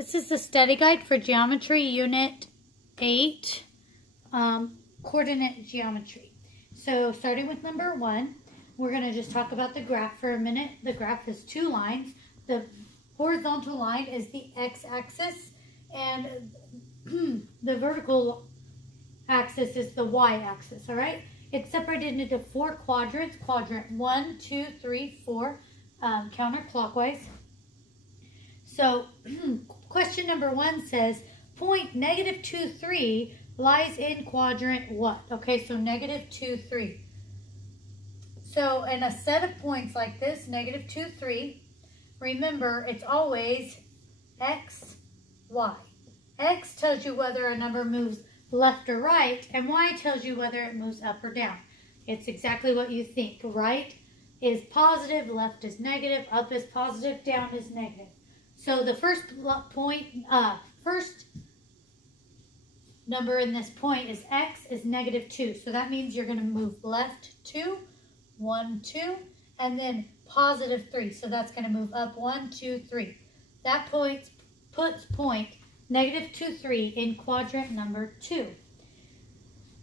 This is the study guide for Geometry Unit 8, Coordinate Geometry. So starting with number 1, we're going to just talk about the graph for a minute. The graph has two lines. The horizontal line is the x-axis, and the vertical axis is the y-axis, all right? It's separated into 4 quadrants. Quadrant 1, 2, 3, 4, counterclockwise. So question number 1 says, point -2, 3 lies in quadrant what? Okay, so -2, 3. So in a set of points like this, -2, 3, remember it's always x, y. X tells you whether a number moves left or right, and y tells you whether it moves up or down. It's exactly what you think. Right is positive, left is negative, up is positive, down is negative. So the first number in this point is x is -2. So that means you're going to move left 2, 1, 2, and then +3. So that's going to move up 1, 2, 3. That puts point -2, 3 in quadrant number 2.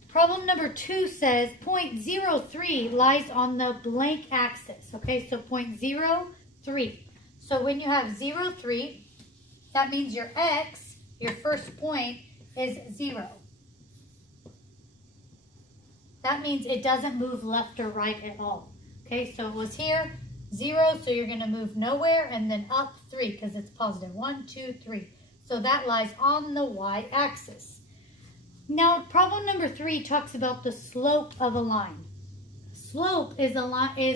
Problem number 2 says point 0, 3 lies on the blank axis. Okay, so point 0, 3. So when you have 0, 3, that means your x, your first point, is 0. That means it doesn't move left or right at all. Okay, so it was here, 0, so you're going to move nowhere, and then up 3 because it's positive. 1, 2, 3. So that lies on the y-axis. Now, problem number 3 talks about the slope of a line. Slope is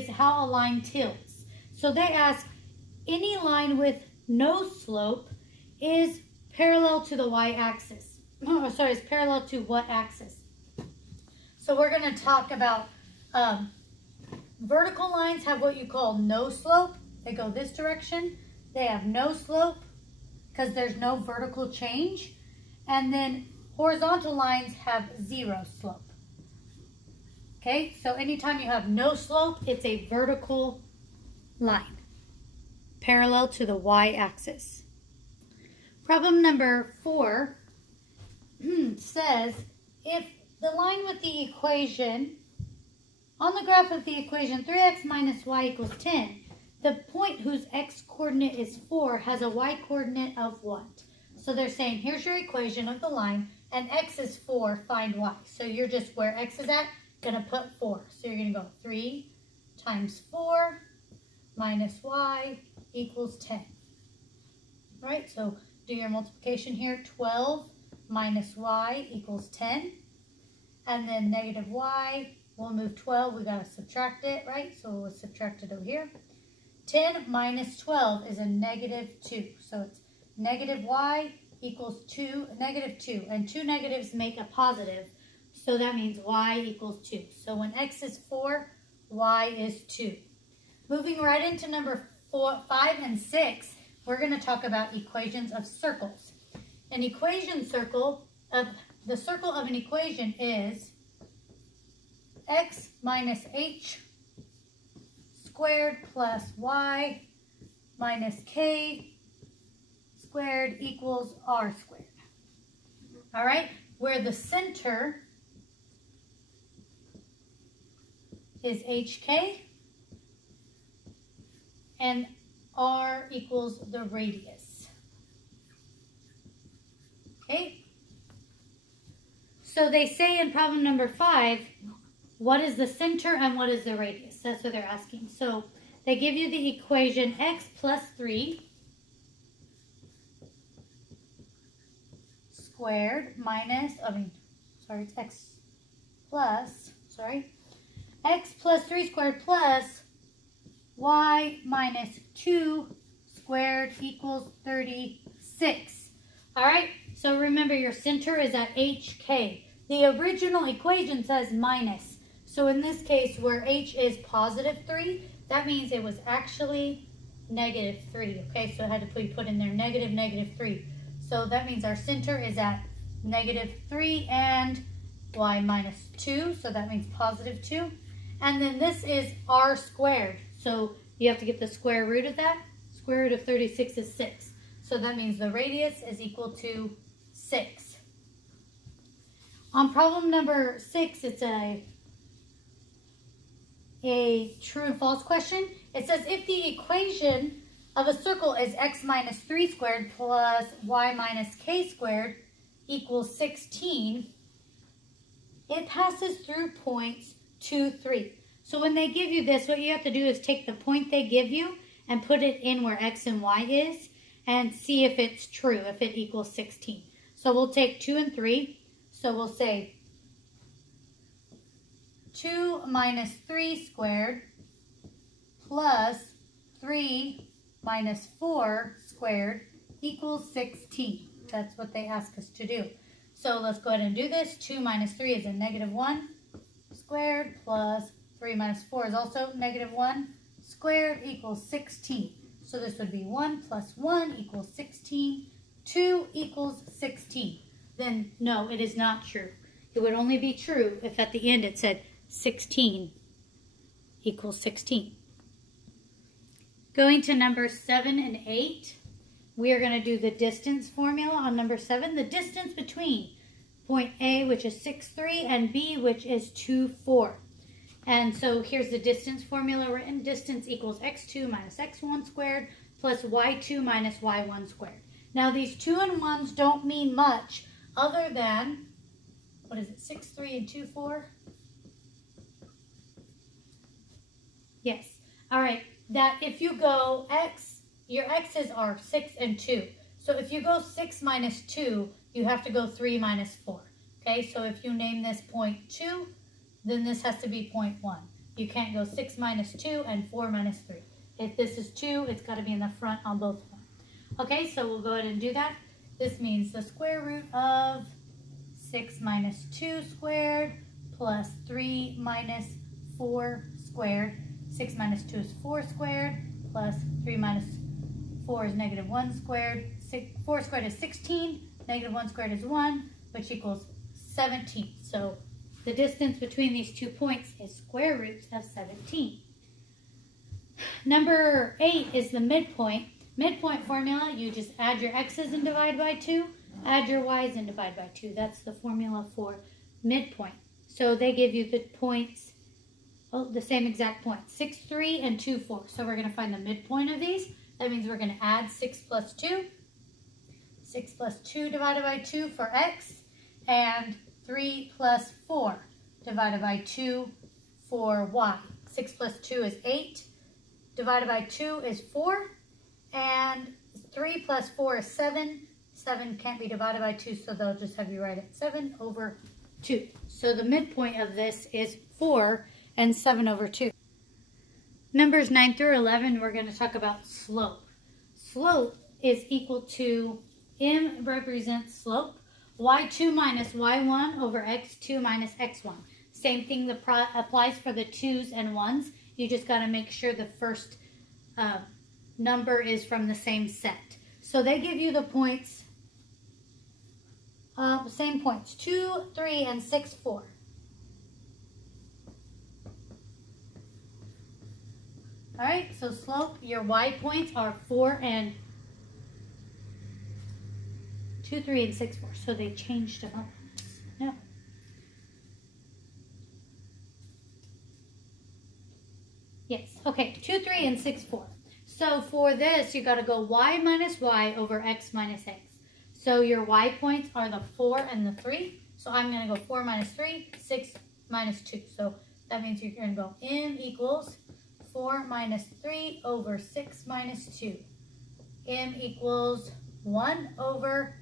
how a line tilts. So they ask, any line with no slope is parallel to the y-axis. Oh, sorry, it's parallel to what axis? So we're going to talk about vertical lines have what you call no slope. They go this direction. They have no slope because there's no vertical change. And then horizontal lines have 0 slope. Okay, so anytime you have no slope, it's a vertical line parallel to the y-axis. Problem number 4 says, if the line with the equation, on the graph of the equation 3x minus y equals 10, the point whose x-coordinate is 4 has a y-coordinate of what? So they're saying, here's your equation of the line, and x is 4, find y. So you're just, where x is at, going to put 4. So you're going to go 3 times 4 minus y equals 10. Right, so do your multiplication here. 12 minus y equals 10. And then negative y, we'll move 12. We got to subtract it, right? So we'll subtract it over here. 10 minus 12 is a -2. So it's negative y equals -2. And two negatives make a positive. So that means y equals 2. So when x is 4, y is 2. Moving right into number 5 and 6, we're going to talk about equations of circles. The circle of an equation is x minus h squared plus y minus k squared equals r squared. All right, where the center is hk and r equals the radius. Okay? So they say in problem number 5, what is the center and what is the radius? That's what they're asking. So they give you the equation x plus 3 squared minus, it's x plus 3 squared plus y minus 2 squared equals 36. All right, so remember your center is at hk. The original equation says minus. So in this case, where h is +3, that means it was actually -3. Okay, so I had to put in there -3. So that means our center is at -3 and y minus 2. So that means +2. And then this is r squared. So you have to get the square root of that. Square root of 36 is 6. So that means the radius is equal to 6. On problem number 6, it's a true and false question. It says if the equation of a circle is x minus 3 squared plus y minus k squared equals 16, it passes through points 2, 3. So when they give you this, what you have to do is take the point they give you and put it in where x and y is and see if it's true, if it equals 16. So we'll take 2 and 3. So we'll say 2 minus 3 squared plus 3 minus 4 squared equals 16. That's what they ask us to do. So let's go ahead and do this. 2 minus 3 is a negative 1 squared plus 3 minus 4 is also negative 1 squared equals 16. So this would be 1 plus 1 equals 16. 2 equals 16. Then no, it is not true. It would only be true if at the end it said 16 equals 16. Going to number 7 and 8, we are going to do the distance formula on number 7. The distance between point A, which is 6, 3, and B, which is 2, 4. And so here's the distance formula written. Distance equals x2 minus x1 squared plus y2 minus y1 squared. Now these 2 and 1s don't mean much other than, what is it, 6, 3, and 2, 4? Yes. All right. That if you go x, your x's are 6 and 2. So if you go 6 minus 2, you have to go 3 minus 4. Okay, so if you name this point 2, then this has to be point 1. You can't go 6 minus 2 and 4 minus 3. If this is 2, it's got to be in the front on both of them. Okay, so we'll go ahead and do that. This means the square root of 6 minus 2 squared plus 3 minus 4 squared. 6 minus 2 is 4 squared plus 3 minus 4 is negative 1 squared. 4 squared is 16. Negative 1 squared is 1, which equals 17. So the distance between these 2 points is square roots of 17. Number 8 is the midpoint. Midpoint formula, you just add your x's and divide by 2. Add your y's and divide by 2. That's the formula for midpoint. So they give you the points, the same exact point, 6, 3, and 2, 4. So we're going to find the midpoint of these. That means we're going to add 6 plus 2. 6 plus 2 divided by 2 for x. And 3 plus 4 divided by 2 for y. 6 plus 2 is 8. Divided by 2 is 4. And 3 plus 4 is 7. 7 can't be divided by 2, so they'll just have you write it 7 over 2. So the midpoint of this is 4 and 7 over 2. Numbers 9 through 11, we're going to talk about slope. Slope is equal to, M represents slope, y2 minus y1 over x2 minus x1. Same thing that applies for the 2's and 1's. You just got to make sure the first number is from the same set. So they give you the points, same points, 2, 3, and 6, 4. All right, so slope, your y points are 4 and 2, 3, and 6, 4. So they changed them up. No. Yes, okay, 2, 3, and 6, 4. So for this, you got to go y minus y over x minus x. So your y points are the 4 and the 3. So I'm going to go 4 minus 3, 6 minus 2. So that means you're going to go m equals 4 minus 3 over 6 minus 2. M equals 1 over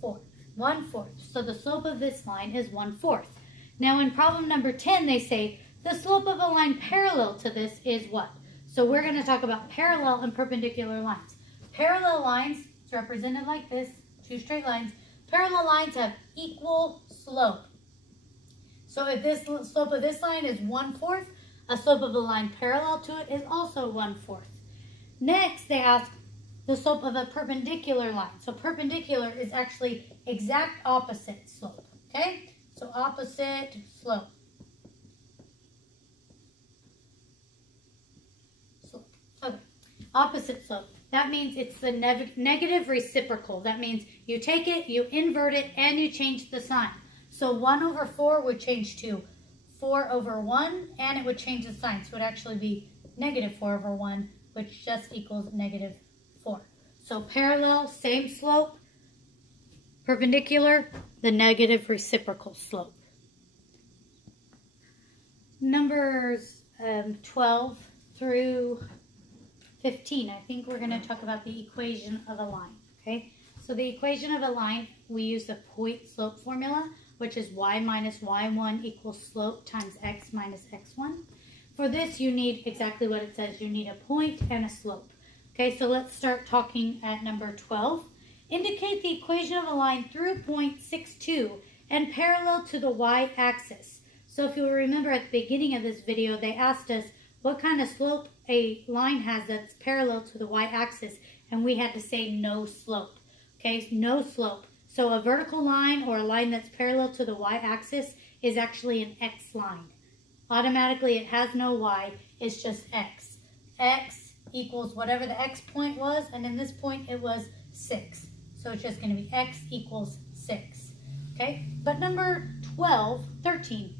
4. 1/4. So the slope of this line is 1/4. Now in problem number 10, they say the slope of a line parallel to this is what? So we're going to talk about parallel and perpendicular lines. Parallel lines, it's represented like this, 2 straight lines. Parallel lines have equal slope. So if this slope of this line is 1/4, a slope of a line parallel to it is also 1/4. Next, they ask the slope of a perpendicular line. So perpendicular is actually exact opposite slope. Okay? So opposite slope. Okay. Opposite slope. that means it's the negative reciprocal. That means you take it, you invert it, and you change the sign. So 1 over 4 would change to 4 over 1, and it would change the sign. So it would actually be negative 4 over 1, which just equals negative 4. So parallel, same slope. Perpendicular, the negative reciprocal slope. Numbers 12 through 15, I think we're going to talk about the equation of a line. Okay, so the equation of a line, we use the point slope formula, which is y minus y1 equals slope times x minus x1. For this, you need exactly what it says. You need a point and a slope. Okay, so let's start talking at number 12. Indicate the equation of a line through point 6,2 and parallel to the y-axis. So if you'll remember at the beginning of this video, they asked us what kind of slope a line has that's parallel to the y-axis, and we had to say no slope. Okay, no slope. So a vertical line or a line that's parallel to the y-axis is actually an x line. Automatically it has no y, it's just x. X equals whatever the x point was, and in this point it was 6. So it's just going to be x equals 6. Okay, but number 13,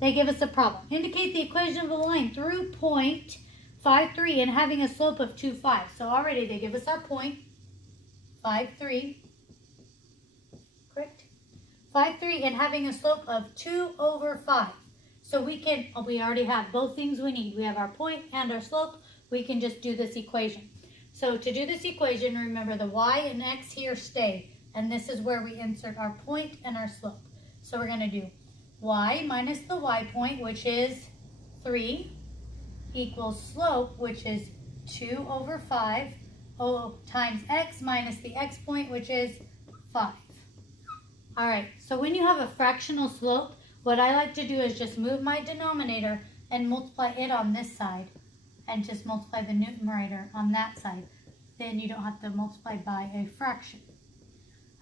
they give us a problem. Indicate the equation of a line through point 5,3 and having a slope of 2,5. So already they give us our point, 5,3, correct? 5,3 and having a slope of 2 over 5. So we already have both things we need. We have our point and our slope. We can just do this equation. So to do this equation, remember the y and x here stay. And this is where we insert our point and our slope. So we're going to do y minus the y point, which is 3, equals slope, which is 2 over 5, times x minus the x point, which is 5. All right, so when you have a fractional slope, what I like to do is just move my denominator and multiply it on this side, and just multiply the numerator on that side. Then you don't have to multiply by a fraction.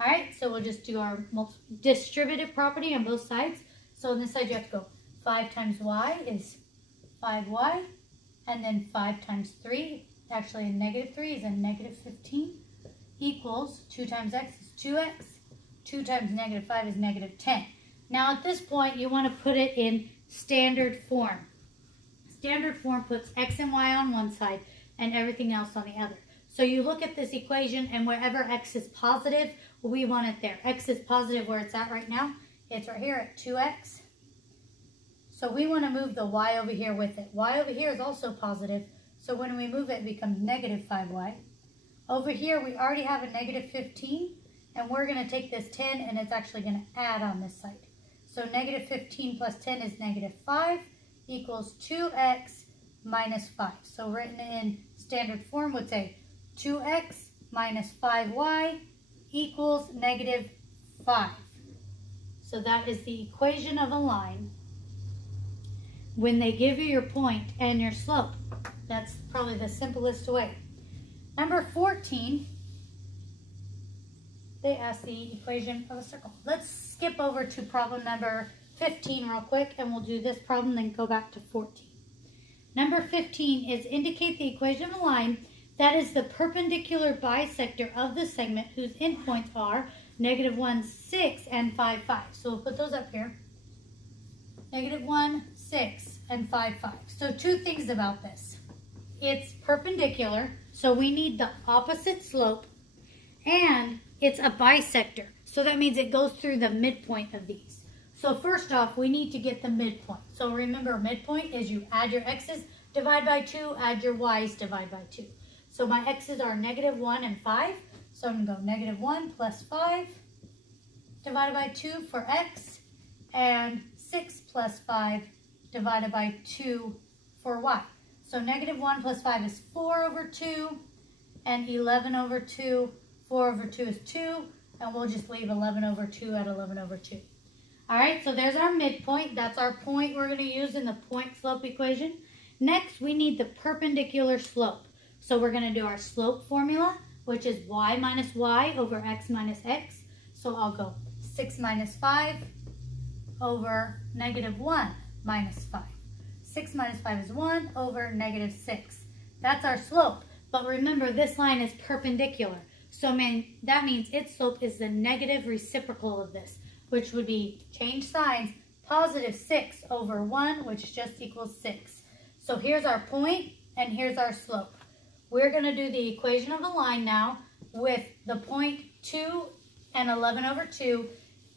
All right, so we'll just do our distributive property on both sides. So on this side you have to go 5 times y is 5y, and then 5 times 3, actually a negative 3 is a negative 15, equals 2 times x is 2x, 2 times negative 5 is negative 10. Now at this point you want to put it in standard form. Standard form puts x and y on one side and everything else on the other. So you look at this equation, and wherever x is positive, we want it there. X is positive where it's at right now. It's right here at 2x. So we want to move the y over here with it. Y over here is also positive. So when we move it, it becomes negative 5y. Over here, we already have a negative 15. And we're going to take this 10, and it's actually going to add on this side. So negative 15 plus 10 is negative 5 equals 2x minus 5. So written in standard form would say 2x minus 5y equals negative 5. So that is the equation of a line when they give you your point and your slope. That's probably the simplest way. Number 14, they ask the equation of a circle. Let's skip over to problem number 15 real quick, and we'll do this problem, then go back to 14. Number 15 is indicate the equation of a line that is the perpendicular bisector of the segment whose endpoints are negative 1, 6, and 5, 5. So we'll put those up here. Negative 1, 6, and 5, 5. So two things about this. It's perpendicular, so we need the opposite slope, and it's a bisector. So that means it goes through the midpoint of these. So first off, we need to get the midpoint. So remember, midpoint is you add your x's, divide by 2, add your y's, divide by 2. So my x's are negative 1 and 5. So I'm going to go negative 1 plus 5 divided by 2 for x, and 6 plus 5 divided by 2 for y. So negative 1 plus 5 is 4 over 2, and 11 over 2. 4 over 2 is 2, and we'll just leave 11 over 2 at 11 over 2. All right, so there's our midpoint. That's our point we're going to use in the point slope equation. Next, we need the perpendicular slope. So we're going to do our slope formula, which is y minus y over x minus x. So I'll go 6 minus 5 over negative 1 minus 5. 6 minus 5 is 1 over negative 6. That's our slope. But remember, this line is perpendicular. So that means its slope is the negative reciprocal of this, which would be, change signs, positive 6 over 1, which just equals 6. So here's our point, and here's our slope. We're going to do the equation of a line now with the point 2 and 11 over 2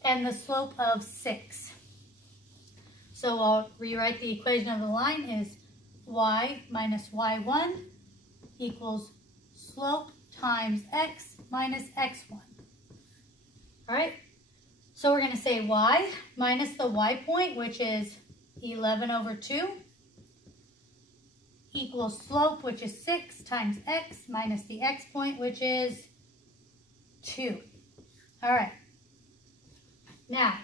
and the slope of 6. So I'll rewrite the equation of the line is y minus y1 equals slope times x minus x1. All right, so we're going to say y minus the y point, which is 11 over 2, equals slope, which is 6, times x minus the x point, which is 2. All right, now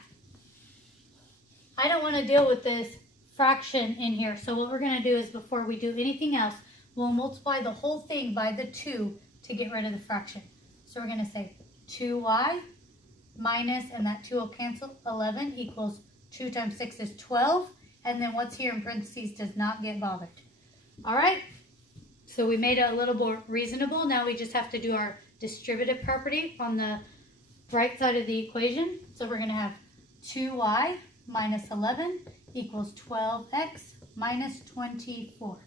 I don't want to deal with this fraction in here, so what we're going to do is, before we do anything else, we'll multiply the whole thing by the 2 to get rid of the fraction. So we're going to say 2y minus, and that 2 will cancel, 11 equals 2 times 6 is 12, and then what's here in parentheses does not get bothered. All right, so we made it a little more reasonable. Now we just have to do our distributive property on the right side of the equation. So we're going to have 2y minus 11 equals 12x minus 24.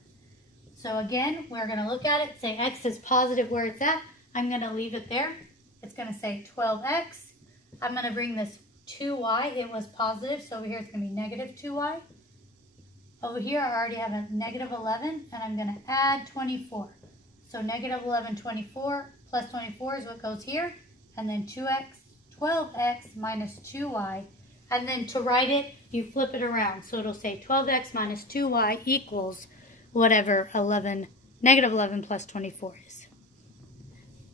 So again, we're going to look at it, say x is positive where it's at. I'm going to leave it there. It's going to say 12x. I'm going to bring this 2y. It was positive, so over here it's going to be negative 2y. Over here I already have a negative 11, and I'm going to add 24. So negative 11, 24 plus 24 is what goes here. And then 2x, 12x minus 2y. And then to write it, you flip it around. So it'll say 12x minus 2y equals whatever negative 11 plus 24 is.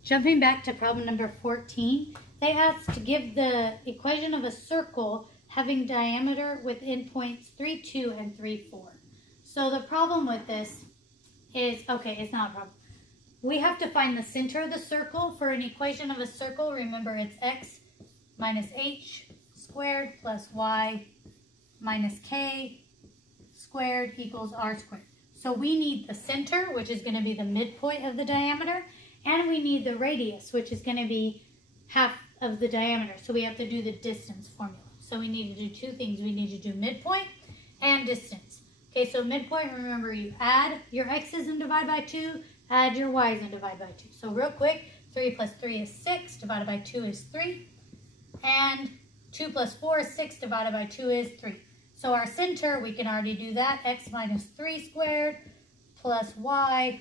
Jumping back to problem number 14, they asked to give the equation of a circle having diameter with endpoints 3, 2, and 3, 4. So the problem with this is, okay, it's not a problem. We have to find the center of the circle. For an equation of a circle, remember it's x minus h squared plus y minus k squared equals r squared. So we need the center, which is going to be the midpoint of the diameter, and we need the radius, which is going to be half of the diameter. So we have to do the distance formula. So we need to do two things. We need to do midpoint and distance. Okay, so midpoint, remember you add your x's and divide by 2, add your y's and divide by 2. So real quick, 3 plus 3 is 6, divided by 2 is 3. And 2 plus 4 is 6, divided by 2 is 3. So our center, we can already do that. X minus 3 squared plus y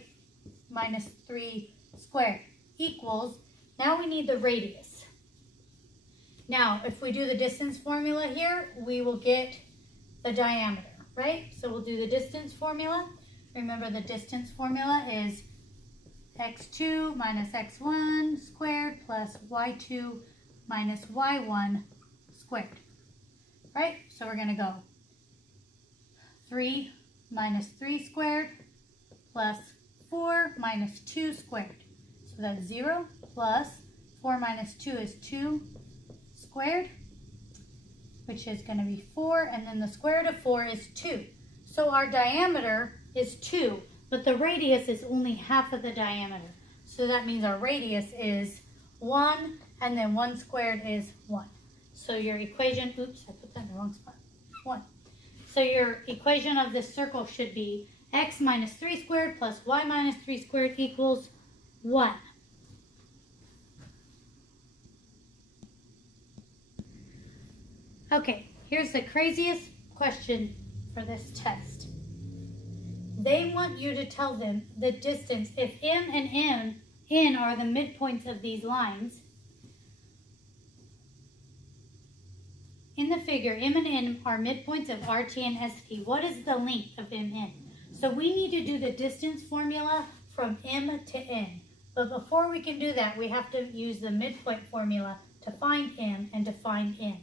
minus 3 squared equals, now we need the radius. Now, if we do the distance formula here, we will get the diameter, right? So we'll do the distance formula. Remember, the distance formula is x2 minus x1 squared plus y2 minus y1 squared, right? So we're going to go 3 minus 3 squared plus 4 minus 2 squared. So that's 0 plus 4 minus 2 is 2 squared, which is going to be 4, and then the square root of 4 is 2. So our diameter is 2, but the radius is only half of the diameter. So that means our radius is 1, and then 1 squared is 1. So your equation, oops, I put that in the wrong spot, 1. So your equation of this circle should be x minus 3 squared plus y minus 3 squared equals 1. Okay, here's the craziest question for this test. They want you to tell them the distance. If M and N are the midpoints of these lines, in the figure, M and N are midpoints of RT and SP. What is the length of MN? So we need to do the distance formula from M to N. But before we can do that, we have to use the midpoint formula to find M and to find N.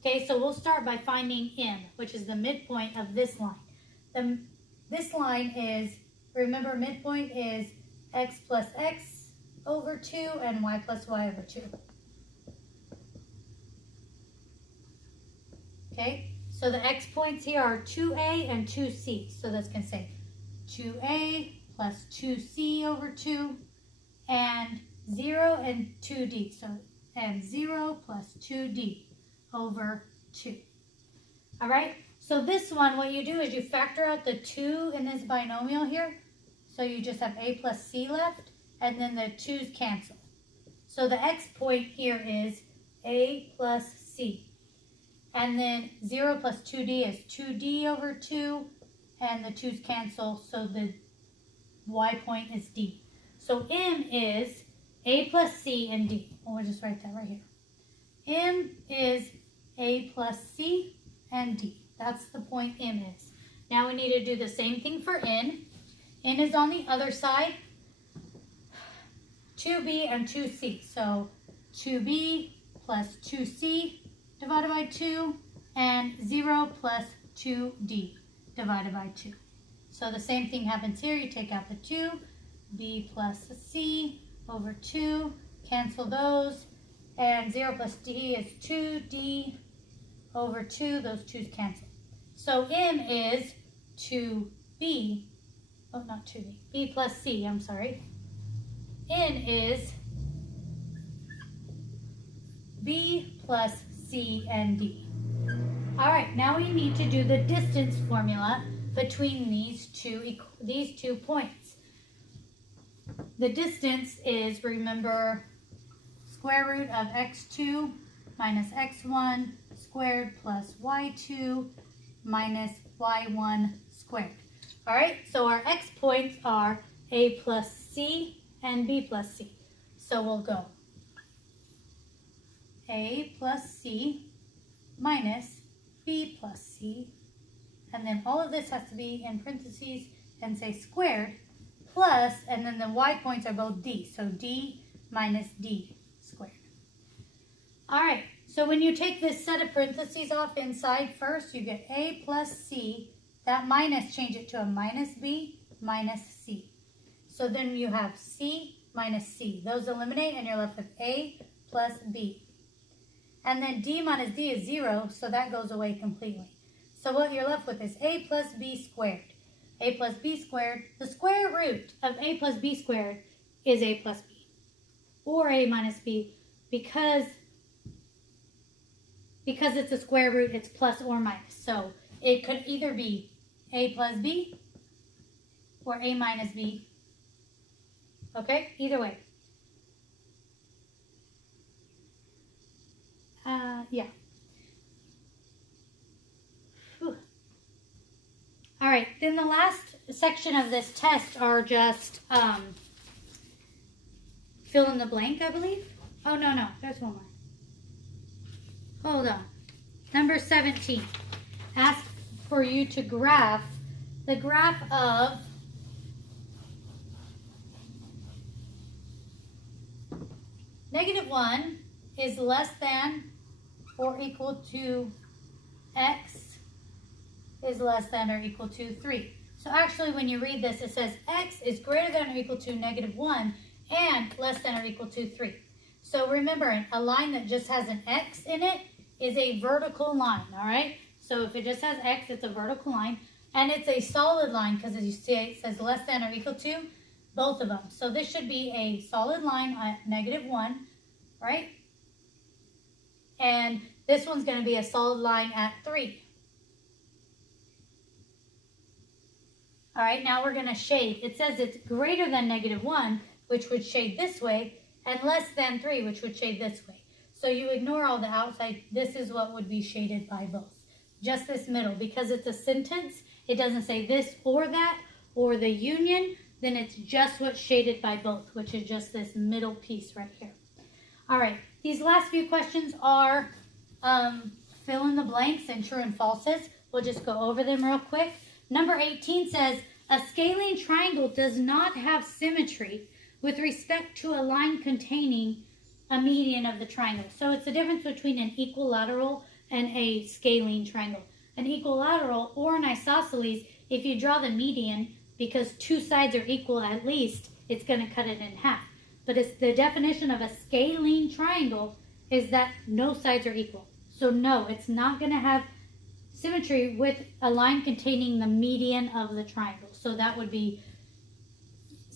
Okay, so we'll start by finding M, which is the midpoint of this line. This line is, remember, midpoint is x plus x over 2 and y plus y over 2. Okay, so the x points here are 2a and 2c. So that's going to say 2a plus 2c over 2, and 0 and 2d. So, and 0 plus 2d over 2. All right, so this one, what you do is you factor out the 2 in this binomial here. So you just have a plus c left, and then the 2's cancel. So the x point here is a plus c. And then 0 plus 2d is 2d over 2, and the 2's cancel, so the y point is d. So m is a plus c and d. We'll just write that right here. M is a plus c and d. That's the point m is. Now we need to do the same thing for n. N is on the other side. 2b and 2c. So 2b plus 2c divided by 2, and 0 plus 2d divided by 2. So the same thing happens here. You take out the 2, b plus c over 2, cancel those, and 0 plus d is 2d over 2. Those 2's cancel. So m is 2b, oh, not 2b, b plus c, I'm sorry. N is b plus c and d. All right, now we need to do the distance formula between these two points. The distance is, remember, square root of x2 minus x1 squared plus y2 minus y1 squared. All right, so our x points are a plus c and b plus c. So we'll go a plus c minus b plus c, and then all of this has to be in parentheses and say squared, plus, and then the y points are both d, so d minus d squared. All right, so when you take this set of parentheses off inside first, you get a plus c. That minus, change it to a minus b minus c. So then you have c minus c. Those eliminate, and you're left with a plus b. And then d minus d is 0, so that goes away completely. So what you're left with is a plus b squared. A plus b squared, the square root of a plus b squared is a plus b, or a minus b, because it's a square root, it's plus or minus. So it could either be a plus b or a minus b. Okay, either way. Yeah. Whew. All right, then the last section of this test are just fill in the blank, I believe. Oh, no, there's one more. Hold on. Number 17. Ask for you to graph the graph of -1 is less than or equal to x is less than or equal to 3. So actually when you read this, it says x is greater than or equal to -1 and less than or equal to 3. So remember, a line that just has an x in it is a vertical line, all right? So if it just has x, it's a vertical line, and it's a solid line because as you see, it says less than or equal to both of them. So this should be a solid line at -1, right? And this one's going to be a solid line at 3. All right, now we're going to shade. It says it's greater than -1, which would shade this way, and less than 3, which would shade this way. So you ignore all the outside. This is what would be shaded by both. Just this middle. Because it's a sentence, it doesn't say this or that or the union, then it's just what's shaded by both, which is just this middle piece right here. All right, these last few questions are fill in the blanks and true and falses. We'll just go over them real quick. Number 18 says, a scalene triangle does not have symmetry with respect to a line containing a median of the triangle. So it's the difference between an equilateral and a scalene triangle. An equilateral or an isosceles, if you draw the median, because two sides are equal at least, it's going to cut it in half. But it's the definition of a scalene triangle is that no sides are equal. So no, it's not going to have symmetry with a line containing the median of the triangle. So that would be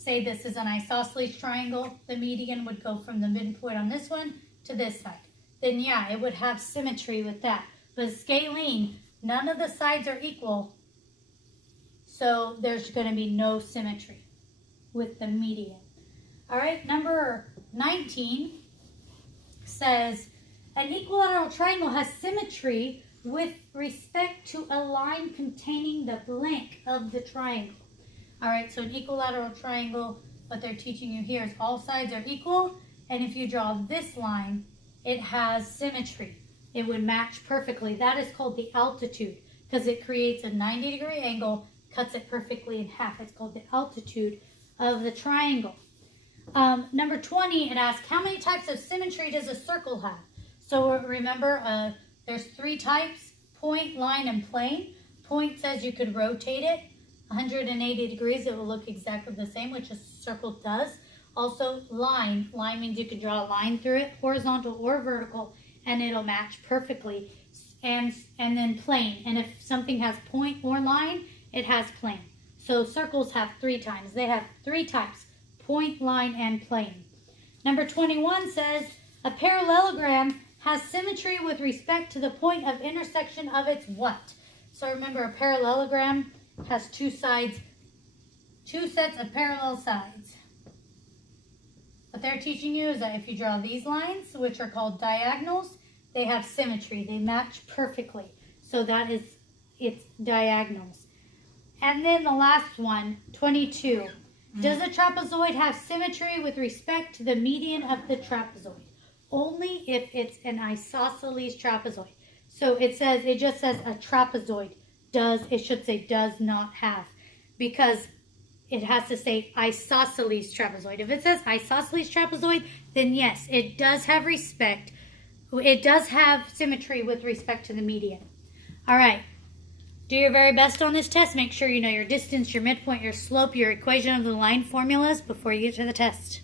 say this is an isosceles triangle, the median would go from the midpoint on this one to this side. Then yeah, it would have symmetry with that. But scalene, none of the sides are equal, so there's going to be no symmetry with the median. All right, number 19 says, an equilateral triangle has symmetry with respect to a line containing the blank of the triangle. All right, so an equilateral triangle, what they're teaching you here is all sides are equal, and if you draw this line, it has symmetry. It would match perfectly. That is called the altitude, because it creates a 90-degree angle, cuts it perfectly in half. It's called the altitude of the triangle. Number 20, it asks, how many types of symmetry does a circle have? So remember, there's 3 types, point, line, and plane. Point says you could rotate it 180 degrees. It will look exactly the same, which a circle does. Also, line. Line means you can draw a line through it, horizontal or vertical, and it'll match perfectly. And then plane. And if something has point or line, it has plane. So circles have 3 times. They have 3 types, point, line, and plane. Number 21 says, a parallelogram has symmetry with respect to the point of intersection of its what? So remember, a parallelogram has 2 sides, 2 sets of parallel sides. What they're teaching you is that if you draw these lines, which are called diagonals, they have symmetry. They match perfectly. So that is its diagonals. And then the last one, 22. Does a trapezoid have symmetry with respect to the median of the trapezoid? Only if it's an isosceles trapezoid. So it just says a trapezoid it should say does not have, because it has to say isosceles trapezoid. If it says isosceles trapezoid, then yes, it does have symmetry with respect to the median. All right. Do your very best on this test. Make sure you know your distance, your midpoint, your slope, your equation of the line formulas before you get to the test.